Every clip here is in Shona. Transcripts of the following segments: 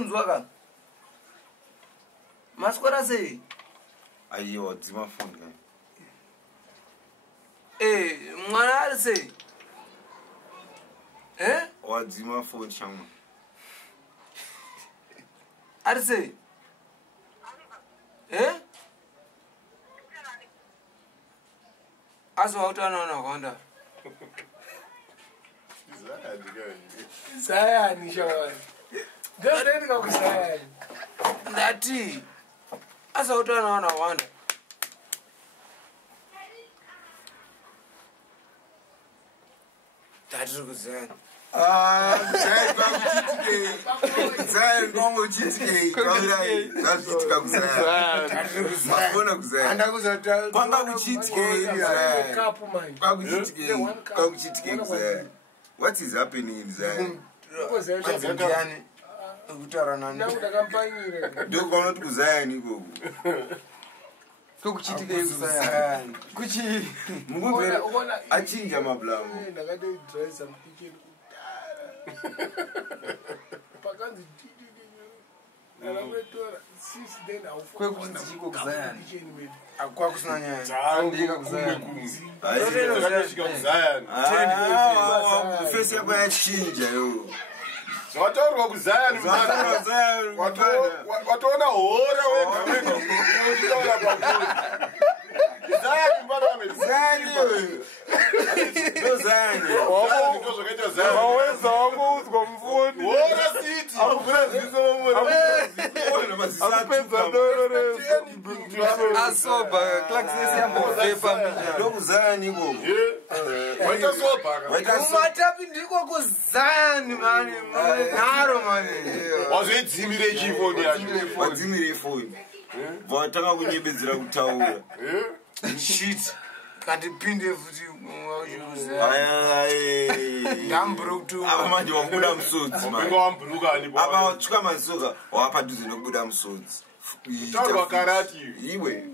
kunzwa ka maswera sei aiwa dzima phone ka mwana ari sei wadzima phone shamwa ari sei azwautanaona kwanda Sayani shawani. Gari ndika kusayani. Ndati azwautanaona kwanda tati kuzana Zaya ngongo chitike kaurai nachitika kuzaya mafona kuzaya Andakuzata kwanga kuchitike Zaya kapu manje. kwakuchitike kuzaya. What is happening in Zaya? ndiani kutaura nani Ndakambanyire. Ndio kwaunoti kuzaya niko kokuchitike kuzaya kuchi mungumvera achinja mablamu Ndakade drive some kitchen. Pakanzi kwekuchichiko kuzayani akwakusina nyaya fesi yako yachinja yo Wataurwa kuzayani wataona hora wega Zayani mbara Zayani waweza wangu uzwa mfundi hora siti asoba klaksesiambovepa ndokuzayani ko waita sopa kumatapi ndiko kuzayani mani naro mani wazoidzimire chifoni yacho wadzimire foni vatanga kunyebedzera kutaura shit kandipinde futi ndamburukutu apa manje wakubuda musodzi apa watsvuka masoka wapadhuze nokubuda musodzi taurwa karati iwe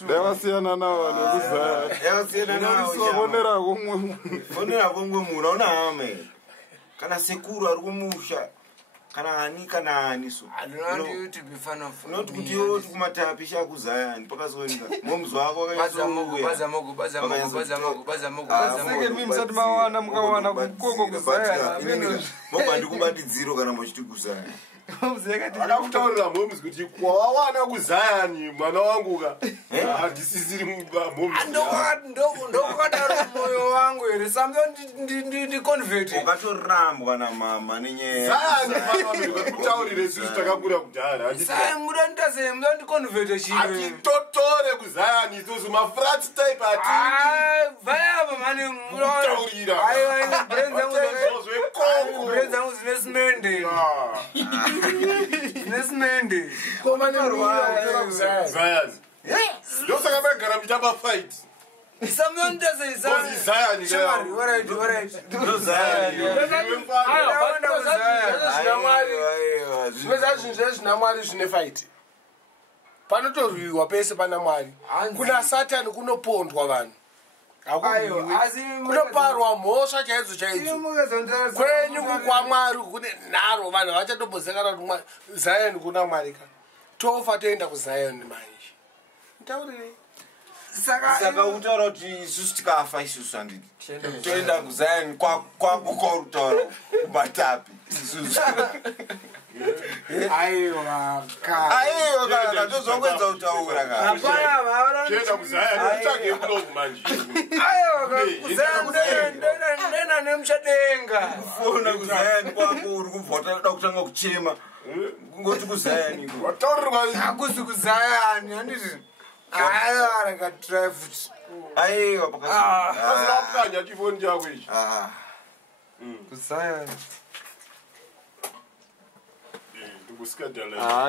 ndavasiyana navo nekuzaya fonera komwe munhu auna hame kana sekuru ari kumusha kana hani so not kuti iwe uri kumatapi shakuzayani pakazonika momuzwa wako musati mawana mukawana kukongo kuzayani mobva ndikubatidziro kana mochiti kuzayani akakutaurira momuzi kuti kwawawana kuzayani mwana wanguka handisisiri ndokadaro moyo wangu here sambe ndiconvert ukatorambwa namama nenyaya zayani kutaurire isusu takakura kudhara muda ndiconverte chitotore kuzayani isusu mafrat type vayava mani mutaurira brain zangu zine simende nesimende zayani ndosaka magara michamba fight zvina mwari zvine fight panotorwiwa pese pana mwari kuna satani kunopondwa vanhu kunoparwa mhosva chaidzo chaidzo kwenyu kukwamwari kune nharo vanhu vachatombozekana kuti zayoni kuna mwari ka tofa toenda kuzayoni manje nditaurirei saka utaura kuti isusu tikafa isusu handiti toenda kuzayani kwakukwaurutaura kubatapi isusu aiwa kana tozokwenza kutaura toenda kuzayani utsvage mulovu manje ndena nemuchadenga fona kuzayani kwako uri kubva watoda kutanga kuchema kungoti kuzayani wataurirwa akuzi kuzayani handiti arakatrifut aiwa pakazirapukanya chifoni chako ichi kuzayani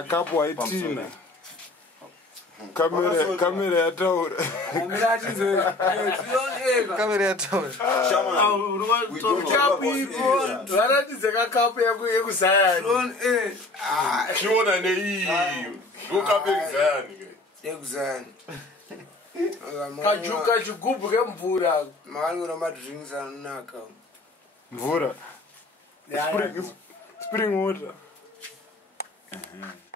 kapo waitina kamera yataura kamera yataura varatidze kakapu yako yekuzayani chiona neiyi ndokape kuzayani yekuzayani kajuka chigubhu kemvura maanura madrinks anonaka mvura spring water Mhm.